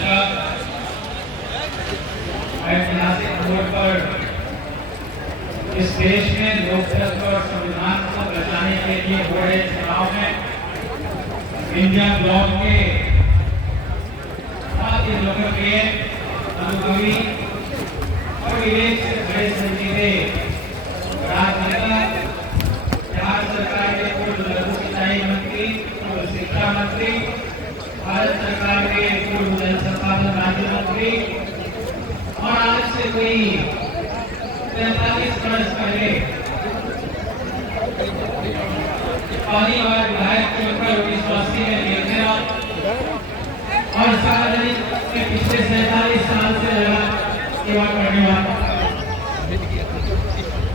का ऐतिहासिक मोड़ पर इस देश में लोकतंत्र और संविधान को बचाने के लिए हो रहे चुनाव में इंडिया ब्लॉक के साथ लोकप्रिय अनुभवी और विवेक से बड़े संजीवे राजनेता, बिहार सरकार के पूर्व लघु सिंचाई मंत्री, पूर्व शिक्षा मंत्री, भारत सरकार के पूर्व जल संसाधन राज्य मंत्री और आज से कोई 45 वर्ष पहले पहली बार विधायक चुनकर 1980 में निर्णय और सार्वजनिक के पिछले 47 साल से सेवा करने वाला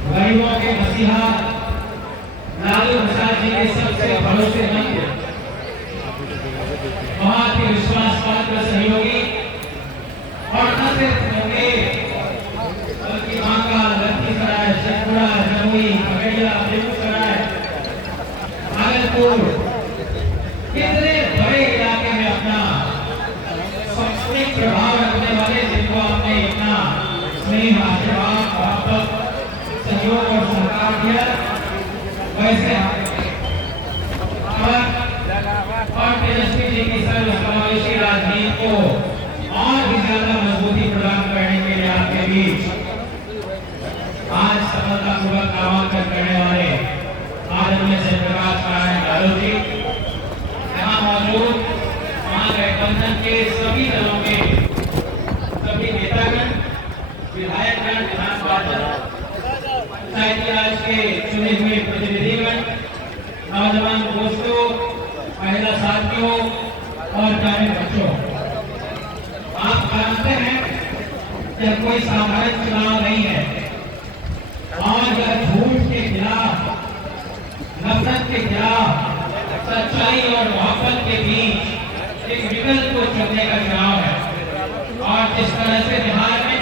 गरीबों के मसीहा लालू प्रसाद जी के सबसे भरोसेमंद, बहुत ही विश्वास पात्र सहयोगी और न सिर्फ मुंगेर बल्कि बांका, लखीसराय, शेखपुरा, जमुई, खगड़िया, बेगूसराय, भागलपुर कितने बड़े इलाके में अपना सांस्कृतिक प्रभाव रखने वाले, जिनको आपने इतना स्नेह, आशीर्वाद, मोहब्बत, सहयोग और सहकार दिया, वैसे और तेजस्वी जी की सर्वसमावेशी राजनीति को और भी ज्यादा मजबूती प्रदान करने के लिए आपके बीच आज सफलतापूर्वक नामांकन करने वाले आदरणीय जयप्रकाश नारायण यादव जी यहाँ मौजूद महागठबंधन के सभी दलों के सभी नेतागण, विधायकगण, विधान पार्षद, पंचायती राज के चुने हुए प्रतिनिधिगण, नौजवान दोस्तों, महिला साथियों और प्यारे बच्चों, आप जानते हैं कि कोई साधारण चुनाव नहीं है और यह झूठ के खिलाफ, नफरत के खिलाफ, सच्चाई और मोहब्बत के बीच एक विकल्प को चुनने का चुनाव है। और जिस तरह से बिहार में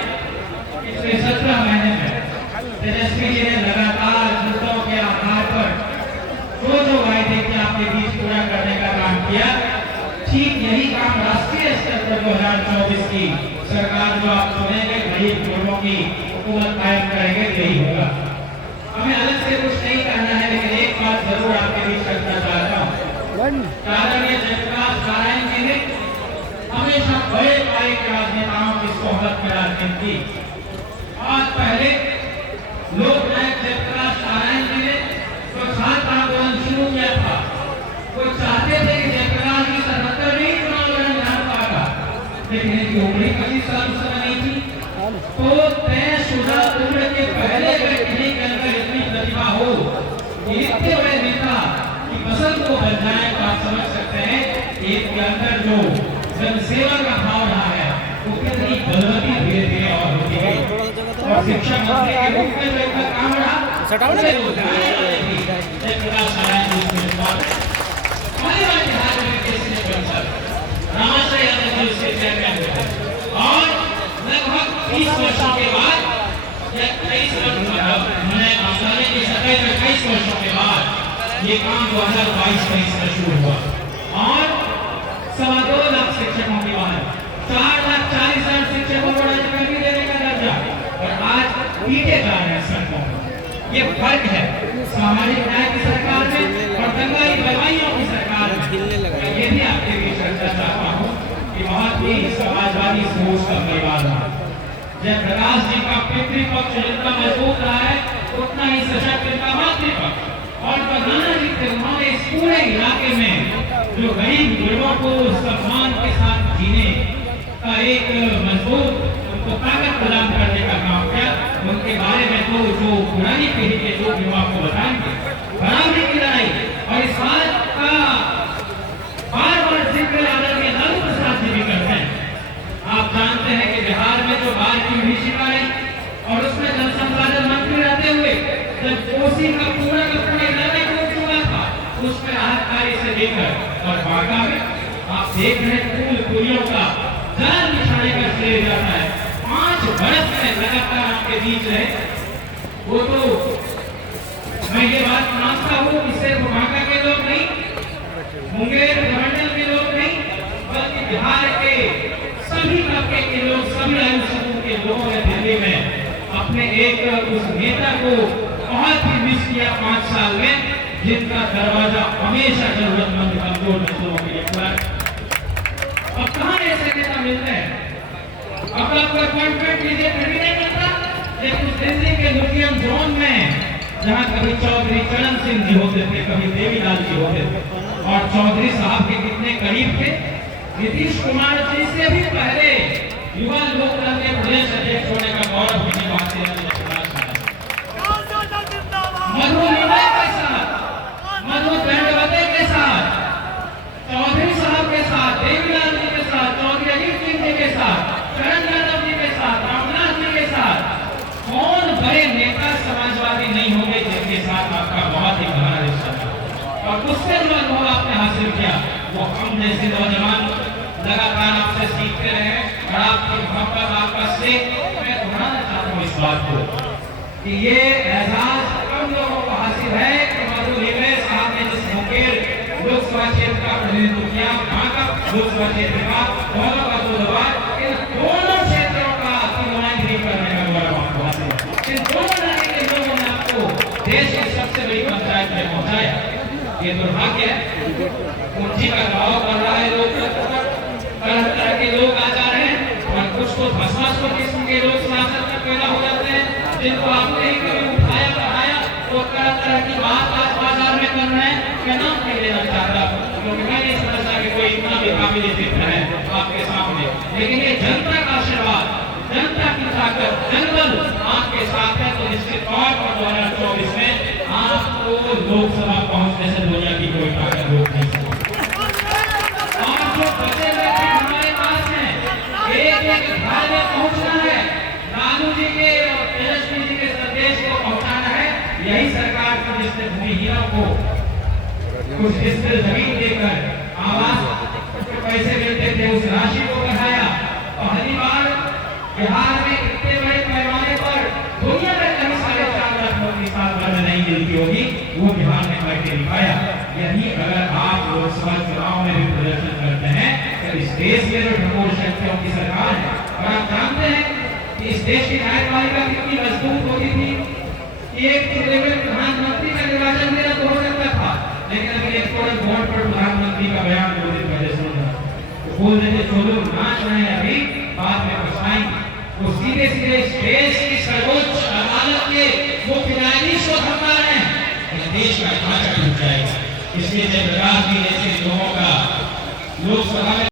पिछले 17 महीने में तेजस्वी जी ने लगातार मुद्दों के आधार पर जो वायदे के आपके बीच पूरा करने का काम किया, ठीक यही काम राष्ट्रीय स्तर पर 2024 की सरकार जो आप चुनेंगे, गरीब लोगों की हुकूमत कायम करेंगे, यही होगा। हमें अलग से कुछ नहीं कहना है, लेकिन एक बात जरूर आपके बीच करना चाहता हूँ। आदरणीय जयप्रकाश नारायण जी ने हमेशा बड़े पाए के राजनेताओं की सोहबत में राजनीति की। आज पहले लोकनायक जयप्रकाश नारायण जी ने जो छात्र आंदोलन शुरू किया था, वो चाहते थे कि जयप्रकाश जी 77 में ही चुनाव लड़ना पाएगा, लेकिन इनकी उम्र 25 साल उस समय नहीं थी। तो तयशुदा उम्र के पहले अगर किसी के अंदर इतनी प्रतिभा हो, इतने बड़े नेता की पसंद को बन जाए, तो आप समझ सकते हैं कि इनके अंदर जो जनसेवा का भाव रहा है वो कितनी बलवती धीरे धीरे और होती गई। और शिक्षा मंत्री के रूप में जो इनका काम रहा, जयप्रकाश नारायण जी उसमें रामाश्रय यादव जी उसके चेयरमैन हुए और लगभग 30 वर्षों के बाद, 23 वर्षों के बाद ये काम 2022-23 में शुरू हुआ और 2.25 लाख शिक्षकों की बात, 4,40,000 शिक्षकों को राज्यकर्मी देने का दर्जा, और आज पीटे जा रहे हैं सड़कों पर। ये फर्क है सामाजिक न्याय की सरकार में और दंगाई दवाइयों की सरकार में। ये भी आपके बीच चर्चा चाहता हूँ कि बहुत ही समाजवादी सोच का परिवार रहा। जयप्रकाश जी का पितृपक्ष जितना मजबूत रहा है, उतना ही सशक्त इनका मातृपक्ष। और प्रधान जी थे, उन्होंने इस पूरे इलाके में जो गरीब लोगों को सम्मान के साथ जीने का एक मजबूत उनको ताकत प्रदान करने का काम किया। उनके बारे में तो जो पुरानी पीढ़ी के लोग युवा को बताएंगे, बराबरी की लड़ाई और इस बात का बार-बार जिक्र आदरणीय लालू प्रसाद जी भी करते हैं। आप जानते हैं कि बिहार में जो बाढ़ की भीषण आई और उसमें जल संसाधन मंत्री रहते हुए जब कोसी का पूरा इलाका डूब चुका था, उसमें राहत कार्य से लेकर और बांका में आप देख रहे पुल पुलियों का जान बिछाने का श्रेय जाता है। 5 वर्ष में लगातार आपके बीच रहे। वो तो मैं ये बात मानता हूँ कि सिर्फ बांका के लोग नहीं, मुंगेर मंडल के लोग नहीं, बल्कि बिहार के हमने एक उस नेता को बहुत ही मिस किया 5 साल में, जिनका दरवाजा हमेशा जरूरतमंद कमजोर मजदूरों के लिए खुला है। अब कहाँ ऐसे नेता मिलते हैं? अब आपको अपॉइंटमेंट लीजिए फिर भी नहीं मिलता। लेकिन दिल्ली के लुधियाना जोन में जहाँ कभी चौधरी चरण सिंह जी होते थे, कभी देवीलाल जी होते थे, और चौधरी साहब के कितने करीब थे। नीतीश कुमार जी से भी पहले युवा लोकदल के प्रदेश अध्यक्ष होने का गौरव भी निभाते हैं मधु मीना के साथ, मधु दंडवते के साथ, चौधरी साहब के साथ, देवीलाल जी के साथ, चौधरी अजीत सिंह जी के साथ, चरण यादव जी के साथ, रामनाथ जी के साथ कौन बड़े नेता समाजवादी नहीं होंगे जिनके साथ आपका बहुत ही गहरा रिश्ता था और उससे जो अनुभव आपने हासिल किया वो हम जैसे नौजवान लगातार आपसे सीखते रहे और आपकी मोहब्बत आपका से मैं दोहराना चाहता हूँ इस बात को कि ये एजाज कम लोगों को हासिल है कि मधु लीवे साहब ने जिस मुंगेर लोकसभा क्षेत्र का प्रतिनिधित्व किया, वहाँ का लोकसभा क्षेत्र का दोनों का इन दोनों क्षेत्रों का नुमाइंदगी करने का गौरव आपको हासिल है। इन दोनों राज्य के लोगों ने आपको देश की सबसे बड़ी पंचायत में पहुंचाया। ये दुर्भाग्य है, पूंजी का दबाव बढ़ रहा है, लोग तरह तरह के लोग आ जा रहे हैं और कुछ तो भस्मासुर किस्म के लोग सियासत में पैदा हो जाते हैं, जिनको आपने ही कभी उठाया बढ़ाया वो तरह तरह की बात आज बाजार में कर रहे हैं। मैं नाम नहीं लेना चाहता क्योंकि मैं नहीं समझता कि कोई इतना भी काबिल जिक्र है आपके सामने, लेकिन ये जनता का आशीर्वाद, जनता की ताकत, जनबल आपके साथ है। तो निश्चित तौर पर 2024 में आपको लोकसभा पहुंचने से दुनिया की कोई ताकत रोक नहीं सकती। और जो बचे हुए हमारे पास हैं, एक एक घर में पहुंचना है, लालू जी के और तेजस्वी जी के संदेश को पहुंचाना है। यही सरकार की जिसने भूमिहीनों को कुछ विस्तृत जमीन देकर आवास के पैसे मिलते थे उस राशि को बढ़ाया। पहली बार बिहार में इतने बड़े पैमाने पर दुनिया में कहीं 4.5 लाख लोग की साल भर में नहीं मिलती होगी, वो बिहार में करके दिखाया। यही अगर आप लोकसभा चुनाव में भी प्रदर्शन करते हैं तो इस देश में जो ढकोल शक्तियों की सरकार है, और आप जानते हैं कि इस देश की न्यायपालिका कितनी मजबूत होती थी कि एक चुने में प्रधानमंत्री का निर्वाचन मेरा तो हो सकता था, लेकिन अभी इलेक्टोरल बॉन्ड पर प्रधानमंत्री का बयान 2 दिन पहले सुना तो बोल देते चलो नाच रहे हैं, अभी बाद में पछताएंगे। वो सीधे सीधे इस देश की सर्वोच्च अदालत के वो न्यायाधीश को धमका रहे हैं, देश का ढांचा टूट जाएगा। इसलिए जयप्रकाश जी जैसे लोगों का लोकसभा में